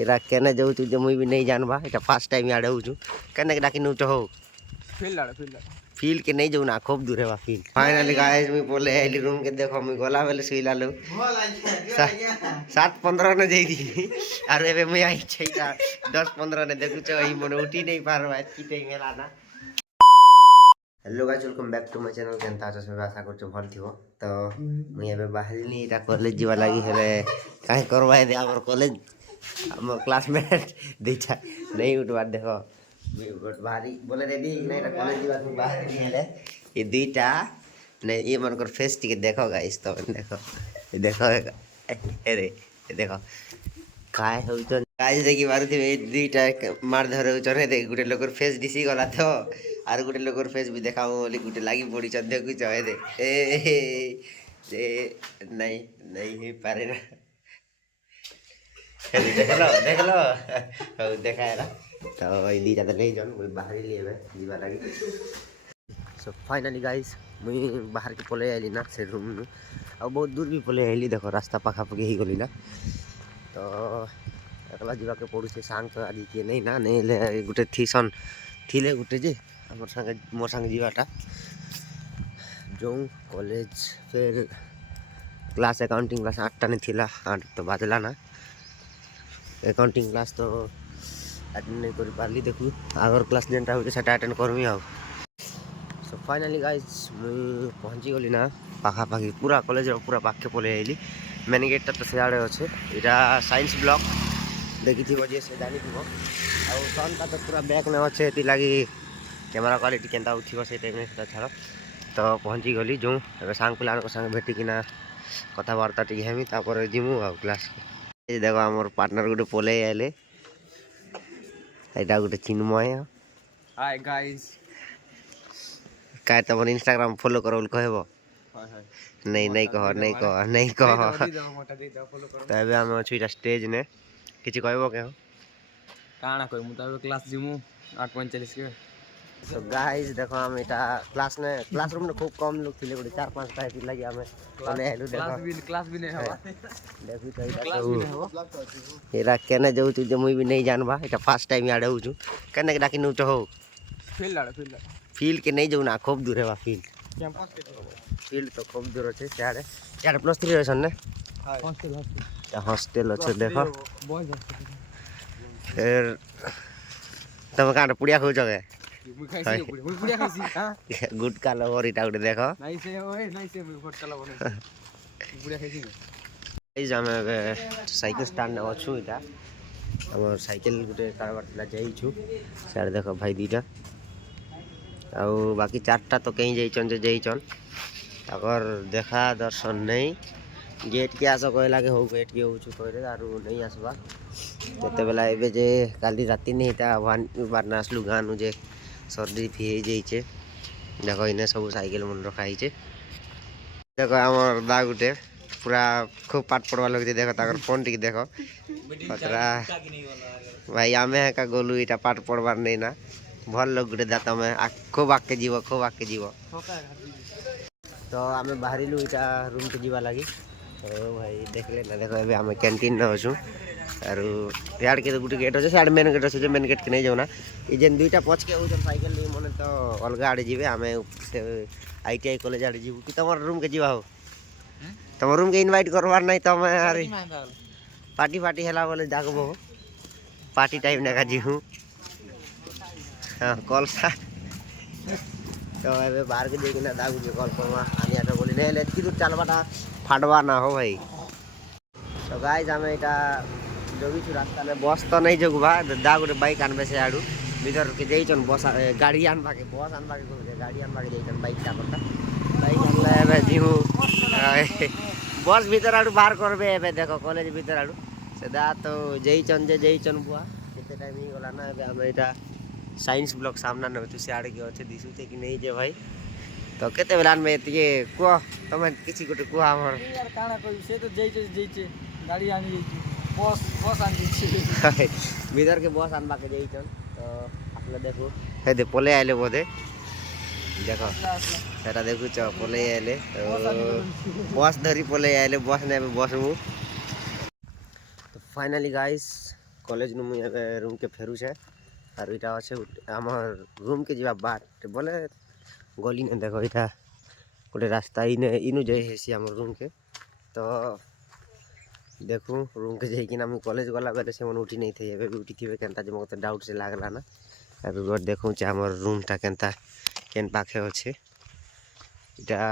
ଏରା କେନେ ଯାଉଛୁ ଯେ ମୁଇଁ ବି ନେଇ ଜାଣବା ଏଟା ଫାର୍ଷ୍ଟ ଟାଇମ୍ ଇଆଡ଼େ ହଉଛୁ କେନେ ଡାକି ନେଉଛ ହଉ ଫିଲ୍ଡ के नहीं जाऊ ना खूब दूर है फील्ड फाइनली गाइस मुई बोले आइली रूम के देखो मुई गला बेले सुइला लो 7:15 ने जाई थी आर एबे मुई आई छैटा 10:15 ने देखु छ ई मने उठी नहीं पारबा एतकी टाइम हेला ना। Hello guys welcome back to my channel केनता छ सब आशा करछु भल थिबो तो मुई एबे बाहरिनी इटा कॉलेज जीवा लागी हेले काहे करबा दे हमर कॉलेज हम क्लासमेट देछा नहीं उठवा देखो भारी बोले रेडी नहीं कॉलेज जीवा तू बाहर नहीं हेले ये दुईटा नहीं ये मन कर फेस टिके देखो गाइस तो देखो अरे देखो काय हो तो गाइस देखि मारुथि ए दुईटा मार धरे चरे दे गुटे लोकर फेस दिसी गला तो आर गुटे लोकर फेस भी देखाओ बोली गुटे लागी पड़ी छ देखु छ दे ए नहीं नहीं ही पारे ना देख लो हो देखाएला तो ये दीटा तो नहीं जन मुई बाहर लेबे जीवा लागी। सो फाइनली गाइस मुई बाहर के पले आइली ना से रूम नु अब बहुत दूर भी पले आइली देखो रास्ता पाखा पके ही गली ना तो एकला जीवा के पड़ू से सांग तो आदि के नहीं ना नहीं ले गुटे थीसन थिले गुटे जे हमर संग जीवाटा जो कॉलेज फिर क्लास अकाउंटिंग क्लास 8टा ने थिला 8 तो बाजला ना अकाउंटिंग क्लास तो अटेंड नहीं कर पाली देखू आगर क्लास जेनटा होते सेटा अटेंड करमी आउ। सो फाइनली गाइस मुई पहुंची गली ना पाखा पाखी पूरा कॉलेज पूरा पाखे पले आइली मेन गेट तो सियाड़े अच्छे इटा साइंस ब्लॉक देखी थी वजह से जानी थी आ सनटा तो पूरा बैक में अच्छे ये लगी कैमरा क्वालिटी केनता उठिबो से टाइम में छाड़ तो पहुंची गली जो ए सांग पिला संग भेटिकिना कथबार्ता टी हेमी तापर जिमु आ क्लास देखो आमर पार्टनर गुटे पले आइले एटा गुटे चिन्मय हाय गाइस काय तमन इंस्टाग्राम फॉलो करल कहबो नहीं कह तो एबे हम छुटा स्टेज ने किछि कहबो के काना कोइ मु त क्लास जिमु 8:45 के। सो गाइस देखो हम एटा क्लासरूम ने खूब कम लोग थिले गुटे 4-5 टा हेति लागि हमें पले हेलु देखो क्लास भी नहीं हवा देखु त क्लास भी नहीं हवा एरा केने जाउछु जे मुई भी नहीं जानबा एटा फर्स्ट टाइम याडे होछु केने डाकी नउछ हो फील्ड के नहीं जाऊ ना खूब दूर है फील्ड कैंपस के फील्ड तो खूब दूर अच्छे सियाड़े यार +3 रहसन ने हॉस्टल अच्छे देखो फिर तुम कहाँ पुड़िया खाऊ गे गुटका लवर इटा गुटे देखो साइकिल स्टैंड अच्छु इटा हमर साइकिल गुटे कारबार ला जाइछु सियाड़े देखो भाई दीटा आउ बाकी 4टा तो कहीं जाइछन अगर देखा दर्शन नहीं गेट के आस कहला के हो गेट के होछु कहले आरु नहीं आसबा केते बेला एबे जे काली राती नहीं ता बारना आसलु गानु जे सर्दी फी जाइछे देखो इने सब साइकिल मन रखा हिचे देखो हमर दागुटे पूरा खूब पाठ पढ़वा लोग देखो ताकर फोन टिक देखो खतरा भाई आमे का गोलू इटा पाठ पढ़वार नहीं ना भल लोग गुटे दाता में खूब आके जीव तो आमे बाहरिलु इटा रूम के जीवा लगी तो भाई देख ले ना देखो अबे आमे कैंटीन न होछु आरु यार के गुटे गेट होছে साइड मेन गेट होছে मेन गेट के नहीं जाऊ ना ई जेन दुईटा पछ के होजन साइकिल ले मने तो अलगा आड़े जीवे आमे आईटीआई कॉलेज आड़े जीवु कि तमर रूम के जीवा हो तमर रूम के इनवाइट करवार नहीं तमे अरे पार्टी हेला बोले जागबो पार्टी टाइम ना का जीहु कॉल सा तो एबे बाहर के देखिना दागु जे कॉल करवा आनिया तो बोली नहीं ले दूर चलबाटा फाटवा ना हो भाई। तो गाइस हमें एटा जोगी छु रास्ता में बस तो नहीं जगबा दागु बाइक आनबे से आडू भीतर के जइछन बस गाड़ी आनबा के बस आनबा के गाड़ी आनबा के जइछन बाइक ता पड़ता बाइक आनले एबे जीहु बस भीतर आडू बाहर करबे एबे देखो कॉलेज भीतर आडू सेदा तो जइछन बुआ केते टाइम ही गला ना एबे हमें एटा साइंस ब्लॉक सामना न तू सियाड़े के अच्छे दिसु थे कि नहीं जे भाई तो केते बेलान में ये को तमे किछि गोटे को हमर यार काना कोइ से तो जइचे गाड़ी आनी जइचे बस आनी जइचे भीतर के बस आनबा के जइछन तो आपले देखो हे दे पले आइले बोदे देखो सेटा देखु छ पले आइले तो बस धरी पले आइले बस ने बसमु तो फाइनाली गाइस कॉलेज नु मुझे रूम के फेरू छे और इटा अच्छे आमर रूम के जीवा बाट बोले गली ने देखो इटा गोटे रास्ता इने इनु जाए हेसी आमर रूम के तो देखूँ रूम के जाइकिना मुझे कॉलेज गला बेले से मन उठी नहीं थे एबे भी उठी थी केनता जे मते डाउट से लागला ना और देखूँ जे आमर रूम टा केनता केन पाखे अच्छे इटा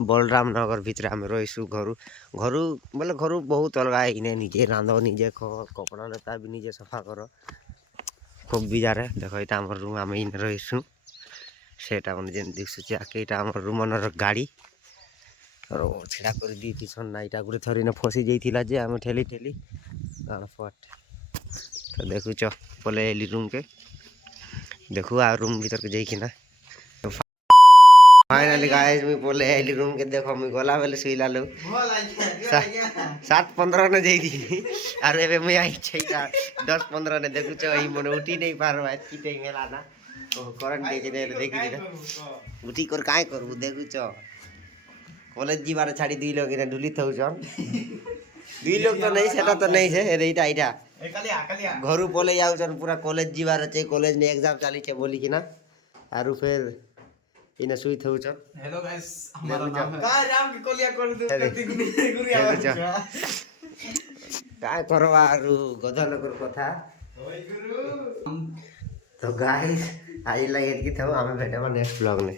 बलराम नगर भितर आम रहीसु घर घर बोले घर बहुत अलग इने निजे रांध निजे ख कपड़ा लता भी निजे सफा कर खूब बिजारे देखो यहाँ आम रूम आम इन रहीसु सेटा मन जेन दिखुचे आके यहाँ आम रूम मनर गाड़ी और छेड़ा कर दी पिछन ना यहाँ गोटे थरी फसी जाइला जे आम ठेली ठेली फट तो देखुच पले एली रूम के देखू आ रूम भीतर के जाइकिना फाइनली गाइस मुई पले आइली रूम के देखो मुई गला बेले सुइला लो 7:15 ने जाई थी और एबे मुई आई छैटा 10:15 ने देखु छ ई मने उठी नहीं पारो एतकी ते मेला ना तो करंट दे दे देखि दे उठी कर काय करबू देखु छ कॉलेज जीवार छाड़ी दुई लोग इने ढुली थौ छन दुई लोग तो नहीं सेटा तो नहीं छे एटा इटा कालिया घरु पले आउ छन पूरा कॉलेज जीवार छे कॉलेज ने एग्जाम चाली छे बोली कि ना आरु फिर इने सुई थौ छन हेलो गाइस हमारा नाम है का राम के कोलिया कर दे गुरिया काय करवा आरु गधनगर कथा ओय गुरु तो गाइस आई लाइक की थौ हमें भेटबा नेक्स्ट ब्लॉग में।